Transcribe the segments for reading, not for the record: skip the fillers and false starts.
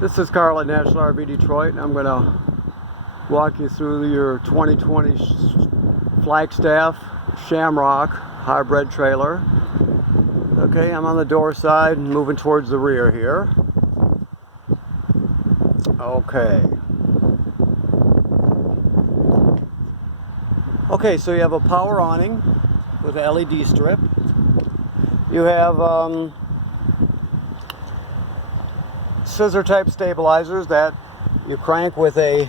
This is Carl at National RV Detroit, and I'm going to walk you through your 2020 Flagstaff Shamrock hybrid trailer. Okay, I'm on the door side and moving towards the rear here. Okay. Okay, so you have a power awning with an LED strip. You have scissor type stabilizers that you crank with a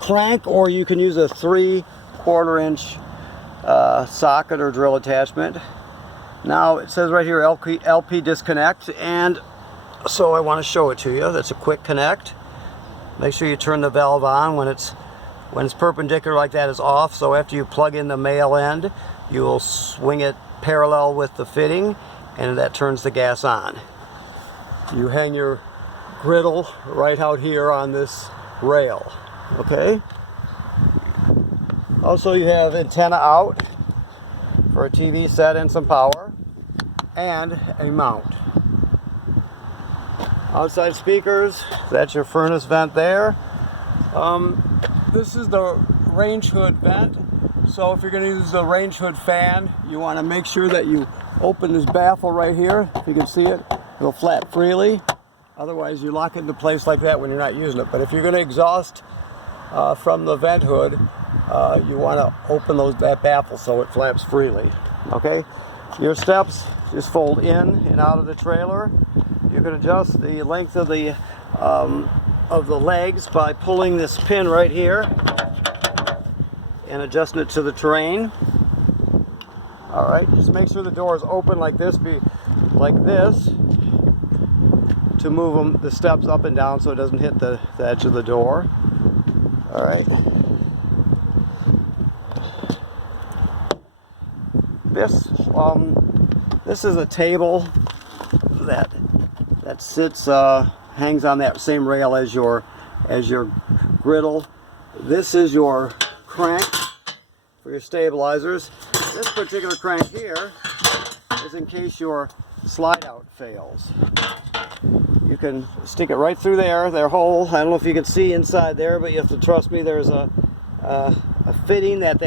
crank, or you can use a 3/4 inch socket or drill attachment. Now it says right here LP disconnect, and so I want to show it to you. That's a quick connect. Make sure you turn the valve on when it's perpendicular like that is off. So after you plug in the male end, you will swing it parallel with the fitting, and that turns the gas on. You hang your griddle right out here on this rail. Okay. Also, you have antenna out for a TV set and some power, and a mount. Outside speakers, that's your furnace vent there. This is the range hood vent. So if you're going to use the range hood fan, you want to make sure that you open this baffle right here. If you can see it, it'll flap freely. Otherwise, you lock it into place like that when you're not using it. But if you're going to exhaust from the vent hood, you want to open that baffle so it flaps freely. Okay? Your steps just fold in and out of the trailer. You can adjust the length of the legs by pulling this pin right here and adjusting it to the terrain. All right, just make sure the door is open like this, to move the steps up and down so it doesn't hit the edge of the door. All right. This is a table that sits hangs on that same rail as your griddle. This is your crank for your stabilizers. This particular crank here is in case your slide out fails. You can stick it right through their hole. I don't know if you can see inside there, but you have to trust me. There's a fitting that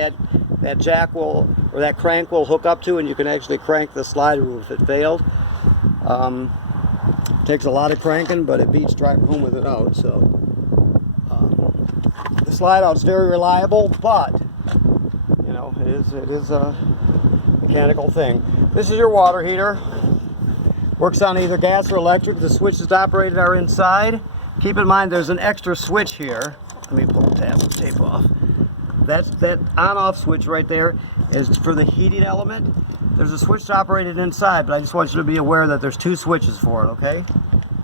jack will, or that crank will hook up to, and you can actually crank the slide rule if it failed. Takes a lot of cranking, but it beats driving home with it out. So the slide out is very reliable, but you know it is a mechanical thing. This is your water heater. Works on either gas or electric. The switches to operate it are inside. Keep in mind there's an extra switch here. Let me pull the tape off. That on-off switch right there is for the heating element. There's a switch to operate it inside, but I just want you to be aware that there's two switches for it, okay?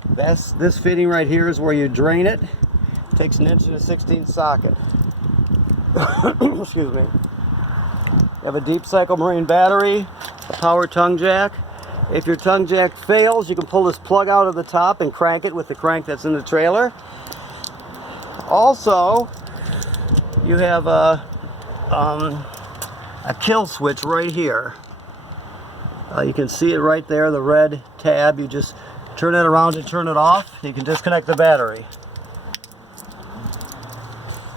This fitting right here is where you drain it. It takes an 1/16" socket. Excuse me. You have a deep cycle marine battery, a power tongue jack. If your tongue jack fails, you can pull this plug out of the top and crank it with the crank that's in the trailer. Also, you have a kill switch right here. You can see it right there, the red tab. You just turn it around and turn it off. You can disconnect the battery.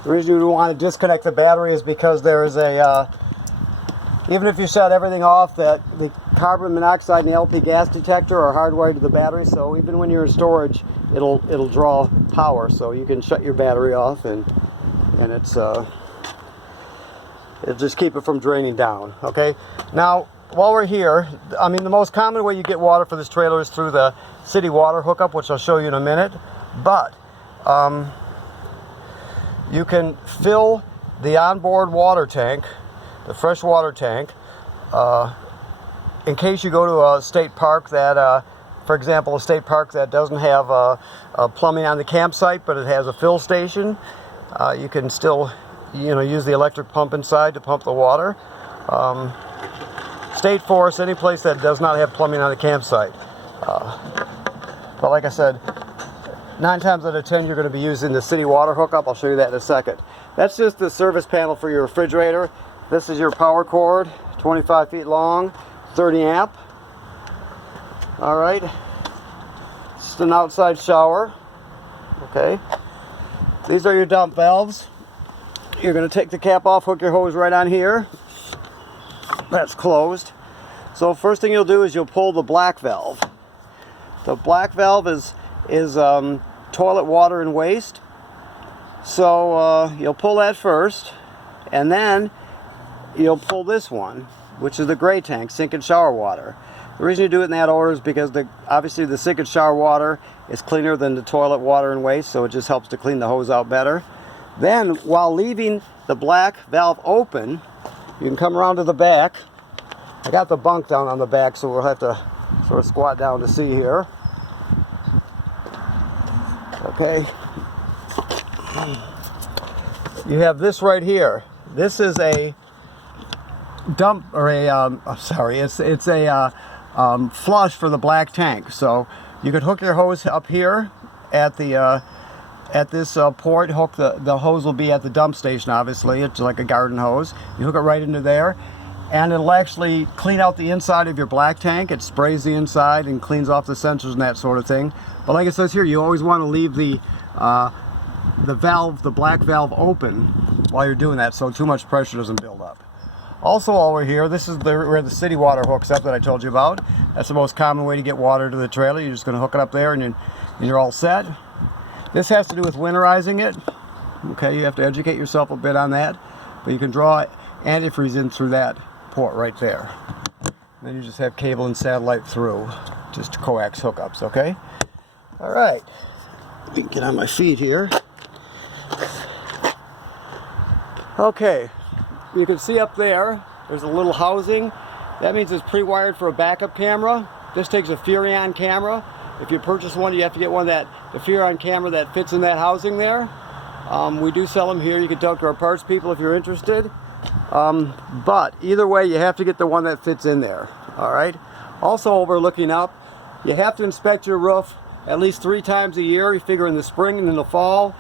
The reason you want to disconnect the battery is because there is even if you shut everything off, the carbon monoxide and the LP gas detector are hardwired to the battery, so even when you're in storage, it'll draw power, so you can shut your battery off, and it'll just keep it from draining down. Okay. Now, while we're here, I mean, the most common way you get water for this trailer is through the city water hookup, which I'll show you in a minute. But you can fill the onboard water tank, the fresh water tank, in case you go to a state park that, for example, a state park that doesn't have plumbing on the campsite, but it has a fill station. You can still, use the electric pump inside to pump the water. State forest, any place that does not have plumbing on the campsite. But like I said, 9 times out of 10 you're going to be using the city water hookup. I'll show you that in a second. That's just the service panel for your refrigerator. This is your power cord, 25 feet long, 30 amp. All right, just an outside shower. Okay, these are your dump valves. You're going to take the cap off, hook your hose right on here. That's closed. So first thing you'll do is you'll pull the black valve. The black valve is toilet water and waste. So you'll pull that first, and then you'll pull this one, which is the gray tank, sink and shower water. The reason you do it in that order is because obviously the sink and shower water is cleaner than the toilet water and waste, so it just helps to clean the hose out better. Then, while leaving the black valve open, you can come around to the back. I got the bunk down on the back, so we'll have to sort of squat down to see here. Okay. You have this right here. This is a dump, or it's a flush for the black tank. So you could hook your hose up here at the at this port. Hook the hose will be at the dump station. Obviously, it's like a garden hose. You hook it right into there, and it'll actually clean out the inside of your black tank. It sprays the inside and cleans off the sensors and that sort of thing. But like it says here, you always want to leave the valve, the black valve, open while you're doing that, so too much pressure doesn't build up. Also, while we're here, this is where the city water hooks up that I told you about. That's the most common way to get water to the trailer. You're just going to hook it up there, and you're all set. This has to do with winterizing it. Okay, you have to educate yourself a bit on that, but you can draw antifreeze in through that port right there. Then you just have cable and satellite through, just coax hookups. Okay. All right. Let me get on my feet here. Okay. You can see up there's a little housing. That means it's pre-wired for a backup camera. This takes a Furrion camera. If you purchase one, you have to get one the Furrion camera that fits in that housing there. We do sell them here. You can talk to our parts people if you're interested. But either way, you have to get the one that fits in there. All right. Also, over looking up, you have to inspect your roof at least 3 times a year. You figure in the spring and in the fall.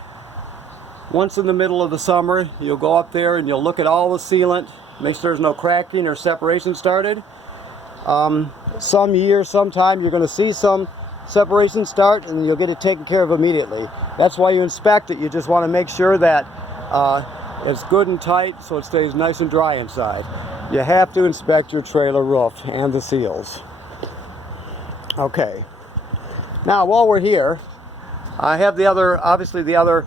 Once in the middle of the summer, you'll go up there and you'll look at all the sealant, make sure there's no cracking or separation started. Some year, sometime, you're going to see some separation start, and you'll get it taken care of immediately. That's why you inspect it. You just want to make sure that it's good and tight so it stays nice and dry inside. You have to inspect your trailer roof and the seals. Okay. Now, while we're here, I have obviously the other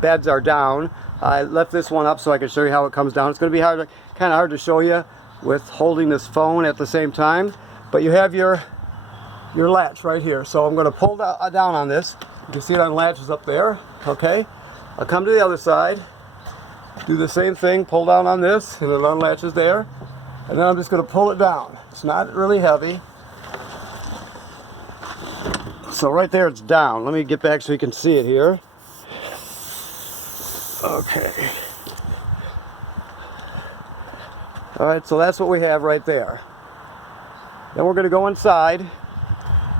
beds are down. I left this one up so I can show you how it comes down. It's going to be kind of hard to show you with holding this phone at the same time, but you have your latch right here. So I'm going to pull down on this. You can see it unlatches up there. Okay, I'll come to the other side, do the same thing, pull down on this, and it unlatches there, and then I'm just going to pull it down. It's not really heavy. So right there it's down. Let me get back so you can see it here. Okay. Alright, so that's what we have right there. Then we're going to go inside.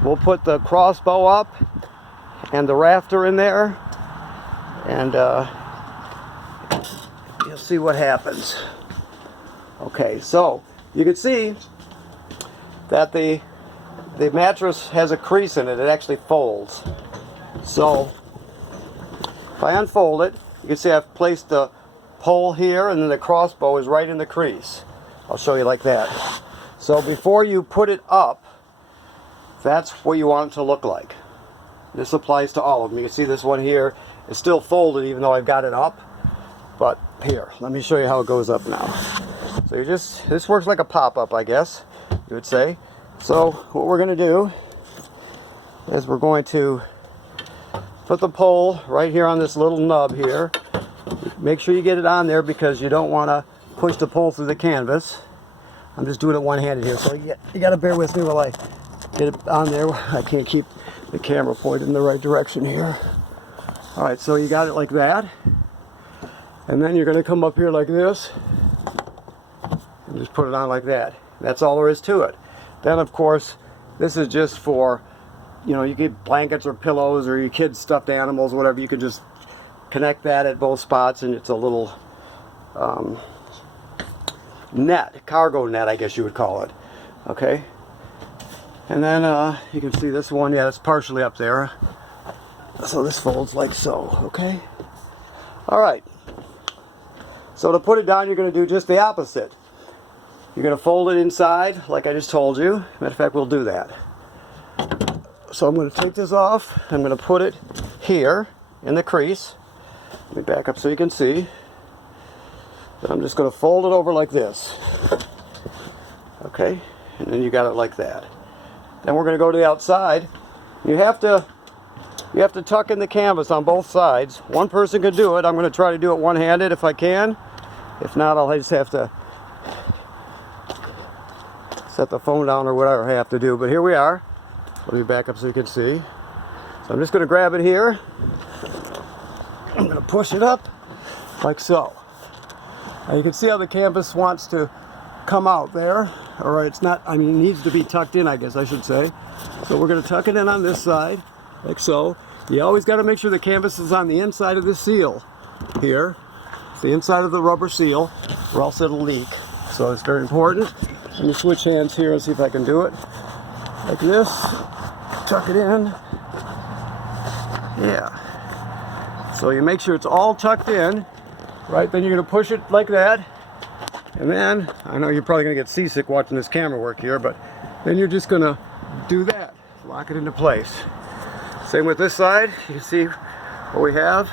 We'll put the crossbow up and the rafter in there, and you'll see what happens. Okay, so you can see that the mattress has a crease in it. It actually folds. So if I unfold it, you can see I've placed the pole here, and then the crossbow is right in the crease. I'll show you like that. So before you put it up, that's what you want it to look like. This applies to all of them. You can see this one here is still folded even though I've got it up. But here, let me show you how it goes up now. So this works like a pop-up, I guess you would say. So what we're going to do is we're going to put the pole right here on this little nub here. Make sure you get it on there because you don't want to push the pole through the canvas. I'm just doing it one-handed here, so you got to bear with me while I get it on there. I can't keep the camera pointed in the right direction here. Alright, so you got it like that. And then you're going to come up here like this and just put it on like that. That's all there is to it. Then, of course, this is just for, you get blankets or pillows or your kids' stuffed animals, whatever. You can just connect that at both spots, and it's a little net, cargo net, I guess you would call it. Okay. And then you can see this one, yeah, it's partially up there. So this folds like so, okay? All right. So to put it down, you're going to do just the opposite. You're going to fold it inside, like I just told you. Matter of fact, we'll do that. So I'm going to take this off. I'm going to put it here in the crease. Let me back up so you can see. Then I'm just going to fold it over like this. Okay? And then you got it like that. Then we're going to go to the outside. You have to tuck in the canvas on both sides. One person can do it. I'm going to try to do it one-handed if I can. If not, I'll just have to set the phone down or whatever I have to do. But here we are. Let me back up so you can see. So I'm just going to grab it here. I'm going to push it up like so. Now you can see how the canvas wants to come out there. Or it's not, I mean, it needs to be tucked in, I guess I should say. So we're going to tuck it in on this side, like so. You always got to make sure the canvas is on the inside of the seal here. It's the inside of the rubber seal, or else it'll leak. So it's very important. Let me switch hands here and see if I can do it. Like this. Tuck it in. Yeah. So you make sure it's all tucked in, right? Then you're going to push it like that. And then, I know you're probably going to get seasick watching this camera work here, but then you're just going to do that. Lock it into place. Same with this side. You can see what we have.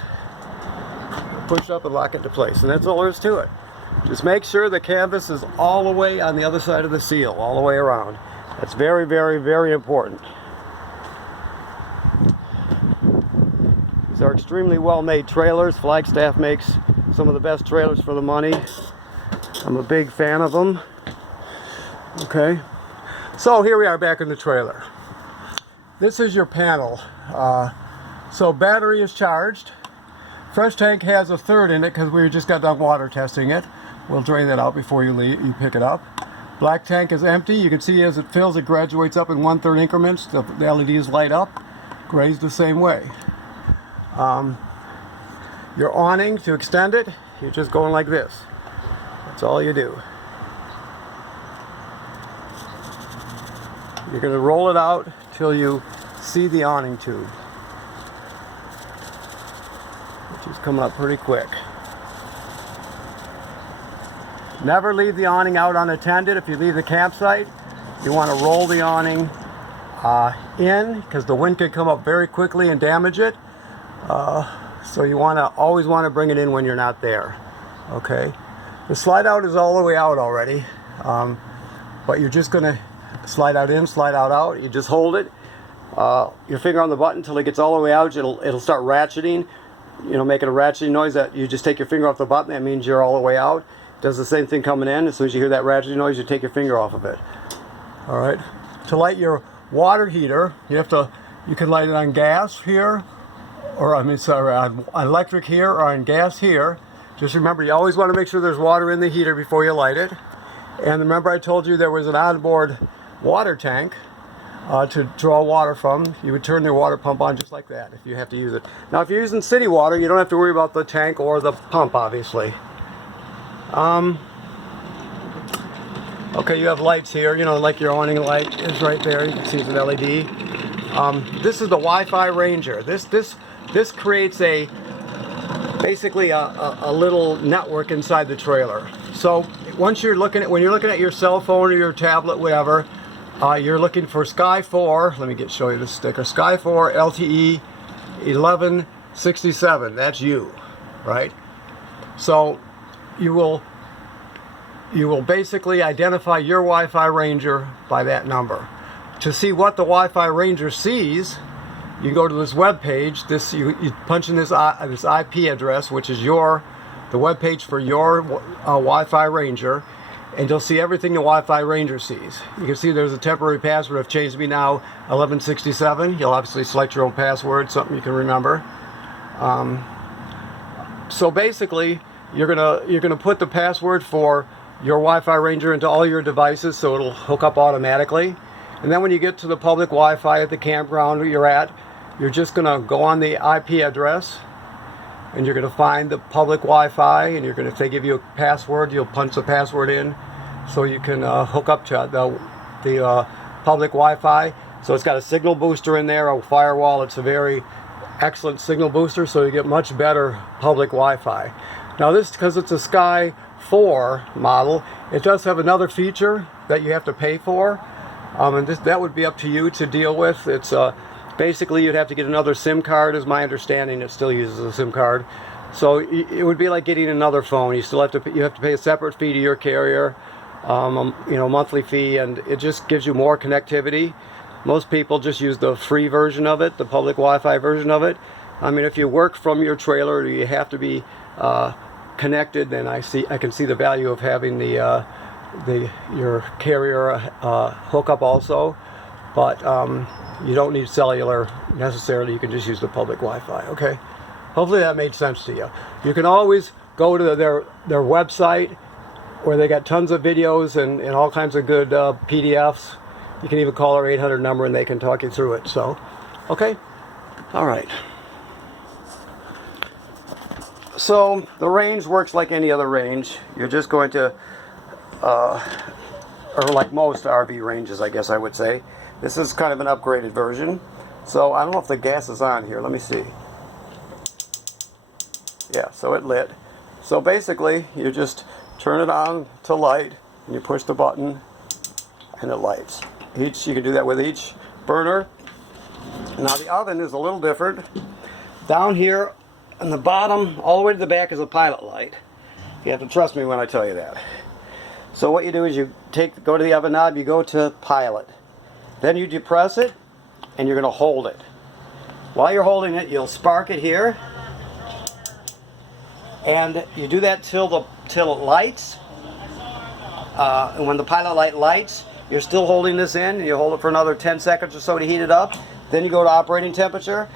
Push up and lock it into place. And that's all there is to it. Just make sure the canvas is all the way on the other side of the seal, all the way around. That's very, very, very important. These are extremely well-made trailers. Flagstaff makes some of the best trailers for the money. I'm a big fan of them. Okay, so here we are back in the trailer. This is your panel. So battery is charged. Fresh tank has a third in it because we just got done water testing it. We'll drain that out before you leave. You pick it up. Black tank is empty. You can see as it fills, it graduates up in 1/3 increments. The LEDs light up. Gray's the same way. Your awning, to extend it, you're just going like this. That's all you do. You're going to roll it out till you see the awning tube, which is coming up pretty quick. Never leave the awning out unattended. If you leave the campsite, you want to roll the awning in, because the wind can come up very quickly and damage it. So you always want to bring it in when you're not there. Okay. The slide out is all the way out already, but you're just going to slide out in, slide out out. You just hold it, your finger on the button until it gets all the way out. It'll start ratcheting, making a ratcheting noise. That you just take your finger off the button. That means you're all the way out. Does the same thing coming in. As soon as you hear that ratcheting noise, you take your finger off of it. All right. To light your water heater, you can light it on gas here, or on electric here, or on gas here. Just remember, you always want to make sure there's water in the heater before you light it. And remember I told you there was an onboard water tank to draw water from. You would turn your water pump on just like that if you have to use it. Now if you're using city water, you don't have to worry about the tank or the pump, obviously. Okay, you have lights here, like your awning light is right there. You can see it's an LED. This is the Wi-Fi Ranger. This creates basically a little network inside the trailer. So when you're looking at your cell phone or your tablet, whatever, you're looking for Sky 4. Let me show you the sticker. Sky 4 LTE 1167. That's you, right? So you will basically identify your Wi-Fi Ranger by that number. To see what the Wi-Fi Ranger sees, you go to this web page. You punch in this IP address, which is the web page for your Wi-Fi Ranger, and you'll see everything the Wi-Fi Ranger sees. You can see there's a temporary password. I've changed me now 1167. You'll obviously select your own password, something you can remember. So basically, you're gonna put the password for your Wi-Fi Ranger into all your devices, so it'll hook up automatically. And then when you get to the public Wi-Fi at the campground you're at, you're just going to go on the IP address, and you're going to find the public Wi-Fi, and if they give you a password, you'll punch the password in so you can hook up to the public Wi-Fi. So it's got a signal booster in there, a firewall. It's a very excellent signal booster, so you get much better public Wi-Fi. Now this, because it's a Sky 4 model, it does have another feature that you have to pay for, and that would be up to you to deal with. It's basically you'd have to get another SIM card, is my understanding. It still uses a SIM card, so it would be like getting another phone. You still have to pay a separate fee to your carrier, monthly fee, and it just gives you more connectivity. Most people just use the free version of it, the public Wi-Fi version of it. I mean, if you work from your trailer, you have to be connected, and I can see the value of having your carrier hookup also, but you don't need cellular necessarily. You can just use the public Wi-Fi. Okay, hopefully that made sense to you. You can always go to their website, where they got tons of videos and all kinds of good PDFs. You can even call our 800 number and they can talk you through it. So, okay, all right. So the range works like any other range. You're just going to, or like most RV ranges, I guess I would say. This is kind of an upgraded version. So I don't know if the gas is on here. Let me see. Yeah, so it lit. So basically, you just turn it on to light, and you push the button, and it lights. You can do that with each burner. Now the oven is a little different. Down here on the bottom, all the way to the back, is a pilot light. You have to trust me when I tell you that. So what you do is you go to the oven knob, you go to pilot. Then you depress it, and you're going to hold it. While you're holding it, you'll spark it here. And you do that till it lights. And when the pilot light lights, you're still holding this in. You hold it for another 10 seconds or so to heat it up. Then you go to operating temperature.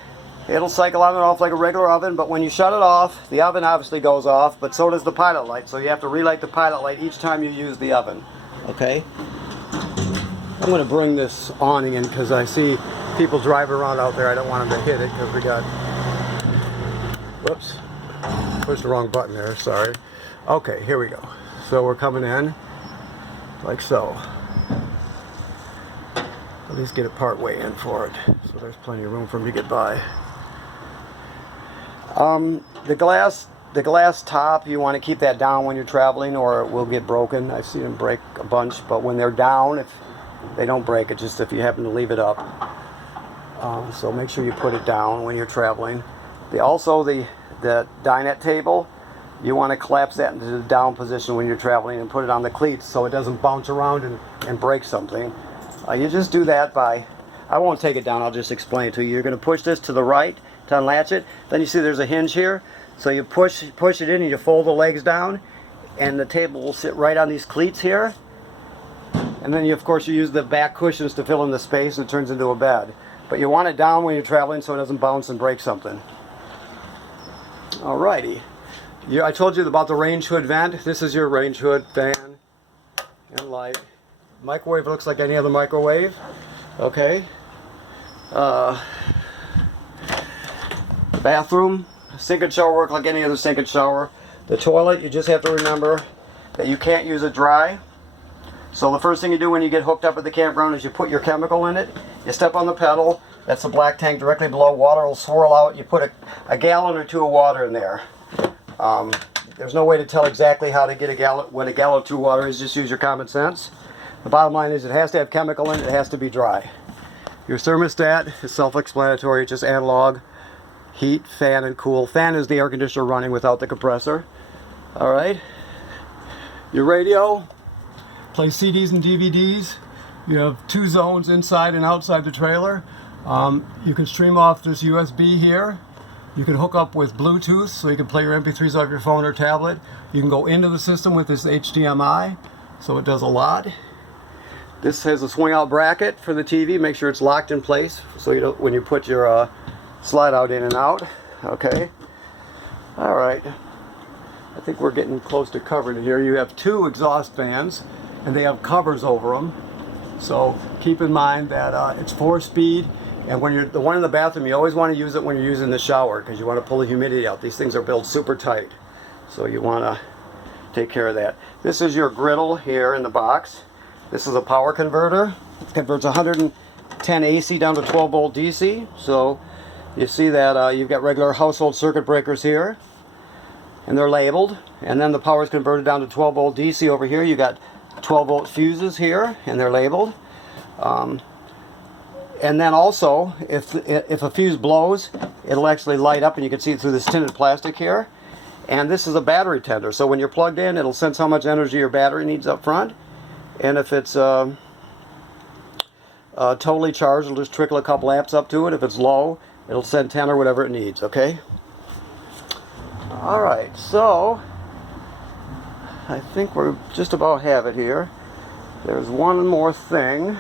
It'll cycle on and off like a regular oven, but when you shut it off, the oven obviously goes off, but so does the pilot light. So you have to relight the pilot light each time you use the oven. Okay? I'm going to bring this awning in because I see people driving around out there. I don't want them to hit it because we got... Whoops. Pushed the wrong button there, sorry. Okay, here we go. So we're coming in like so. At least get it part way in for it, so there's plenty of room for me to get by. The glass top, you want to keep that down when you're traveling, or it will get broken. I've seen them break a bunch, but when they're down, if they don't break, it's just if you happen to leave it up. So make sure you put it down when you're traveling. The dinette table, you want to collapse that into the down position when you're traveling and put it on the cleats so it doesn't bounce around and break something. You just do that by, I won't take it down, I'll just explain it to you. You're going to push this to the right to unlatch it. Then you see there's a hinge here. So you push it in and you fold the legs down, and the table will sit right on these cleats here. And then of course you use the back cushions to fill in the space, and it turns into a bed. But you want it down when you're traveling so it doesn't bounce and break something. Alrighty. I told you about the range hood vent. This is your range hood fan and light. Microwave looks like any other microwave. Okay. Bathroom, sink and shower work like any other sink and shower. The toilet, you just have to remember that you can't use it dry. So the first thing you do when you get hooked up at the campground is you put your chemical in it. You step on the pedal. That's the black tank directly below. Water will swirl out. You put a gallon or two of water in there. There's no way to tell exactly how to get what a gallon or two of water is. Just use your common sense. The bottom line is it has to have chemical in it. It has to be dry. Your thermostat is self-explanatory. It's just analog. Heat, fan, and cool. Fan is the air conditioner running without the compressor. Alright. Your radio. Play CDs and DVDs. You have 2 zones inside and outside the trailer. You can stream off this USB here. You can hook up with Bluetooth so you can play your MP3s off your phone or tablet. You can go into the system with this HDMI, so it does a lot. This has a swing out bracket for the TV. Make sure it's locked in place so you don't, when you put your slide out in and out. Okay. Alright. I think we're getting close to covering it here. You have 2 exhaust fans and they have covers over them. So keep in mind that it's 4-speed, and when you're the one in the bathroom, you always want to use it when you're using the shower because you want to pull the humidity out. These things are built super tight, so you want to take care of that. This is your griddle here in the box. This is a power converter. It converts 110 AC down to 12 volt DC. So You see that you've got regular household circuit breakers here, and they're labeled, and then the power is converted down to 12 volt DC over here. You got 12 volt fuses here, and they're labeled. And then also, if a fuse blows, it'll actually light up, and you can see it through this tinted plastic here. And this is a battery tender, so when you're plugged in, it'll sense how much energy your battery needs up front. And if it's totally charged, it'll just trickle a couple amps up to it. If it's low, it'll send 10 or whatever it needs, okay? Alright, so I think we're just about have it here. There's one more thing,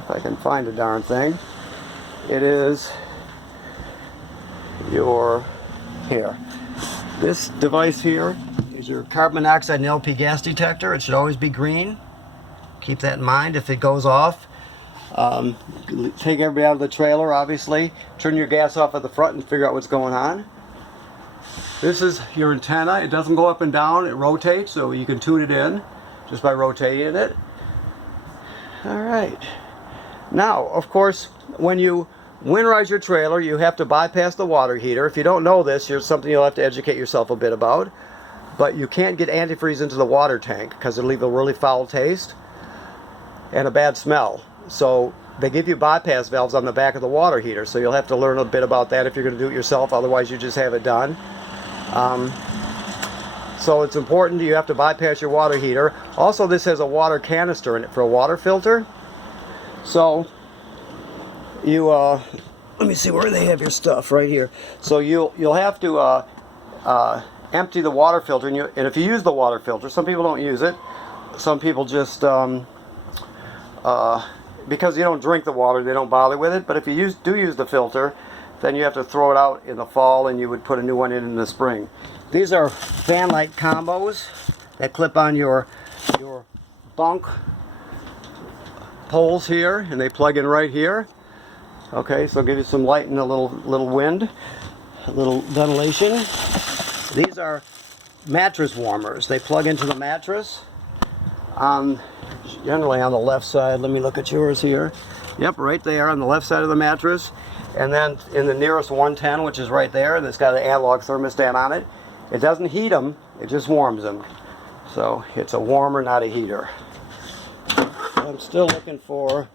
if I can find a darn thing. It is your here. This device here is your carbon monoxide and LP gas detector. It should always be green. Keep that in mind. If it goes off, take everybody out of the trailer, obviously. Turn your gas off at the front and figure out what's going on. This is your antenna. It doesn't go up and down. It rotates, so you can tune it in just by rotating it. Alright. Now, of course, when you winterize your trailer, you have to bypass the water heater. If you don't know this, here's something you'll have to educate yourself a bit about. But you can't get antifreeze into the water tank because it'll leave a really foul taste and a bad smell. So they give you bypass valves on the back of the water heater, so you'll have to learn a bit about that if you're going to do it yourself. Otherwise, you just have it done. So it's important you have to bypass your water heater. Also, this has a water canister in it for a water filter. So you let me see where they have your stuff right here. So you'll have to empty the water filter, and if you use the water filter, some people don't use it. Some people just because you don't drink the water, they don't bother with it. But if you do use the filter, then you have to throw it out in the fall, and you would put a new one in the spring. These are fan light combos that clip on your bunk poles here, and they plug in right here. Okay, so give you some light and a little wind, a little ventilation. These are mattress warmers. They plug into the mattress. Generally on the left side. Let me look at yours here. Yep, right there on the left side of the mattress. And then in the nearest 110, which is right there, and it's got an analog thermostat on it. It doesn't heat them, it just warms them. So it's a warmer, not a heater. I'm still looking for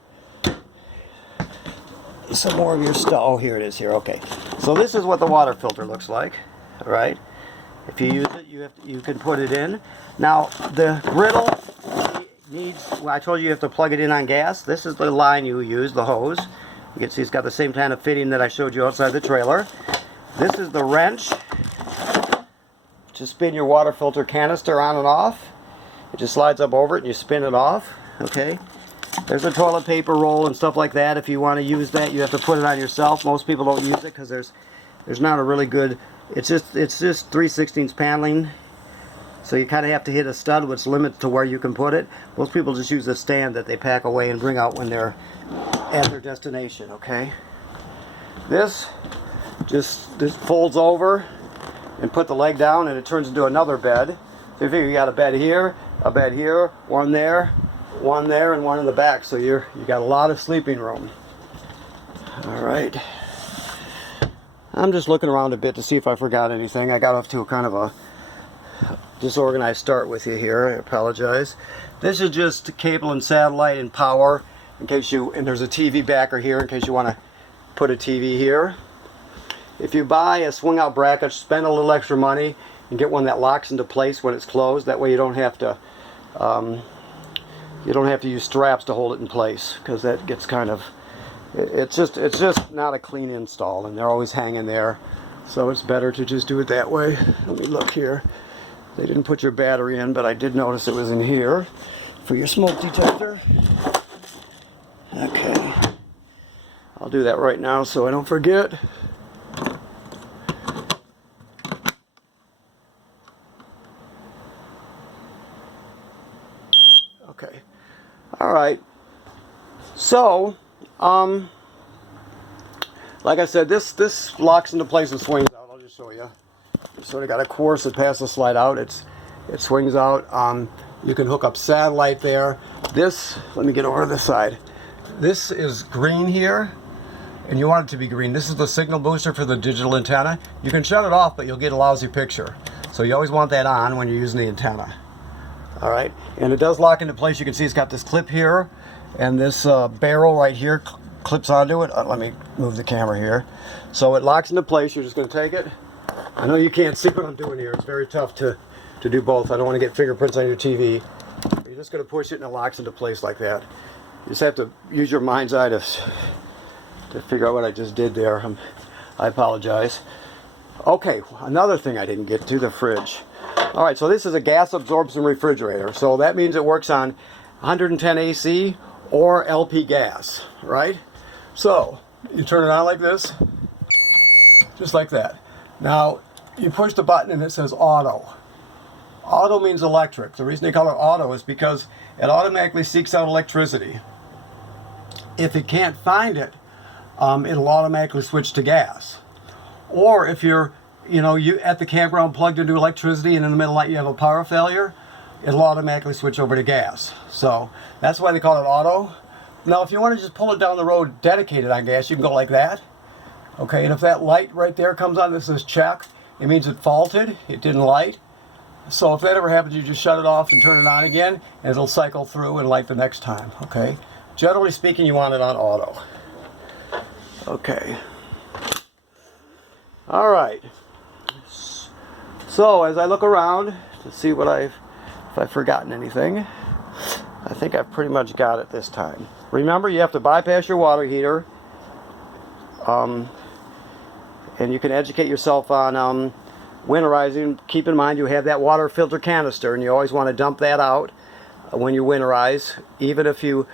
some more of your stuff. Oh, here it is here. Okay. So this is what the water filter looks like. All right. If you use it, you can put it in. Now the griddle needs. Well, I told you have to plug it in on gas. This is the line you use, the hose. You can see it's got the same kind of fitting that I showed you outside the trailer. This is the wrench to spin your water filter canister on and off. It just slides up over it and you spin it off. Okay. There's a toilet paper roll and stuff like that. If you want to use that, you have to put it on yourself. Most people don't use it because there's not a really good. It's just 3/16 paneling. So you kind of have to hit a stud, which limits to where you can put it. Most people just use a stand that they pack away and bring out when they're at their destination, okay? This folds over and put the leg down, and it turns into another bed. So you figure you got a bed here, one there, and one in the back. So you got a lot of sleeping room. All right. I'm just looking around a bit to see if I forgot anything. I got off to a kind of a disorganized start with you here. I apologize. This is just cable and satellite and power in case and there's a TV backer here in case you want to put a TV here. If you buy a swing out bracket, spend a little extra money and get one that locks into place when it's closed. That way you don't have to use straps to hold it in place, because that gets kind of it's just not a clean install, and they're always hanging there. So it's better to just do it that way. Let me look here. They didn't put your battery in, but I did notice it was in here for your smoke detector. Okay. I'll do that right now so I don't forget. Okay. All right. So, like I said, this locks into place and swings out. I'll just show you. You sort of got a course that passes the slide out. It swings out. You can hook up satellite there. Let me get over to this side. This is green here. and you want it to be green. This is the signal booster for the digital antenna. You can shut it off, but you'll get a lousy picture. So you always want that on when you're using the antenna. All right, and it does lock into place. You can see it's got this clip here, and this barrel right here clips onto it. Let me move the camera here. So it locks into place. You're just going to take it. I know you can't see what I'm doing here. It's very tough to do both. I don't want to get fingerprints on your TV. You're just going to push it and it locks into place like that. You just have to use your mind's eye to figure out what I just did there. I apologize. Okay, another thing I didn't get to, the fridge. All right, so this is a gas absorption refrigerator. So that means it works on 110 AC or LP gas, right? So you turn it on like this, just like that. Now you push the button and it says auto. Auto means electric. The reason they call it auto is because it automatically seeks out electricity. If it can't find it, it'll automatically switch to gas. Or if you're, you at the campground plugged into electricity and in the middle of the night you have a power failure, it'll automatically switch over to gas. So that's why they call it auto. Now if you want to just pull it down the road dedicated on gas, you can go like that. Okay, and if that light right there comes on, this says check, it means it faulted, it didn't light. So if that ever happens, you just shut it off and turn it on again, and it'll cycle through and light the next time, okay? Generally speaking, you want it on auto. Okay. All right. So as I look around to see if I've forgotten anything, I think I've pretty much got it this time. Remember, you have to bypass your water heater, and you can educate yourself on winterizing. Keep in mind you have that water filter canister, and you always want to dump that out when you winterize. Even if you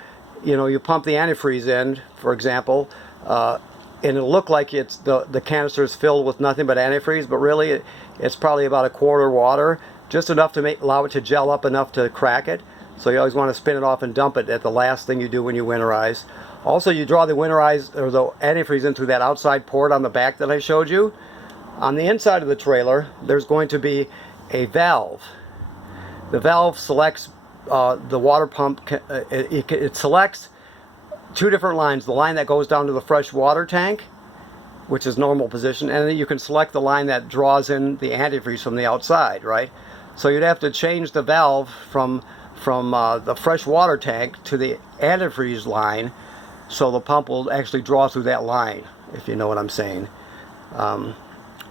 pump the antifreeze in, for example, and it'll look like it's the canister is filled with nothing but antifreeze, but really it's probably about a quarter water, just enough to allow it to gel up enough to crack it. So you always want to spin it off and dump it at the last thing you do when you winterize. Also, you draw the winterize or the antifreeze in through that outside port on the back that I showed you. On the inside of the trailer, there's going to be a valve. The valve selects the water pump. It selects two different lines. The line that goes down to the fresh water tank, which is normal position, and then you can select the line that draws in the antifreeze from the outside, right? So you'd have to change the valve from the fresh water tank to the antifreeze line, so the pump will actually draw through that line, if you know what I'm saying.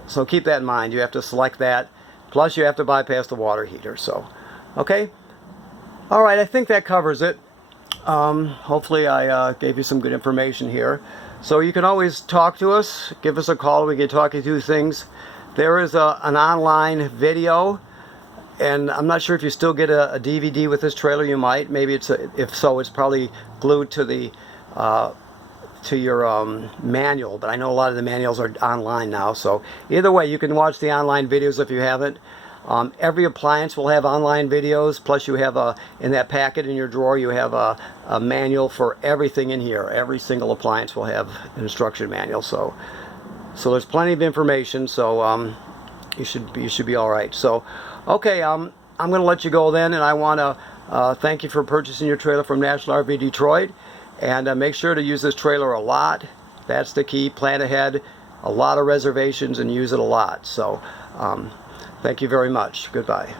So keep that in mind. You have to select that. Plus you have to bypass the water heater. So, okay. All right, I think that covers it. Hopefully I gave you some good information here. So you can always talk to us. Give us a call. We can talk you through things. There is an online video, and I'm not sure if you still get a DVD with this trailer. You might. Maybe if so, it's probably glued to the to your manual, but I know a lot of the manuals are online now, so either way you can watch the online videos if you haven't. Every appliance will have online videos, plus you have in that packet in your drawer you have a manual for everything in here. Every single appliance will have an instruction manual, so there's plenty of information, so you should be all right. So okay, I'm going to let you go then, and I want to thank you for purchasing your trailer from National RV Detroit. And make sure to use this trailer a lot. That's the key. Plan ahead, a lot of reservations, and use it a lot. So thank you very much. Goodbye.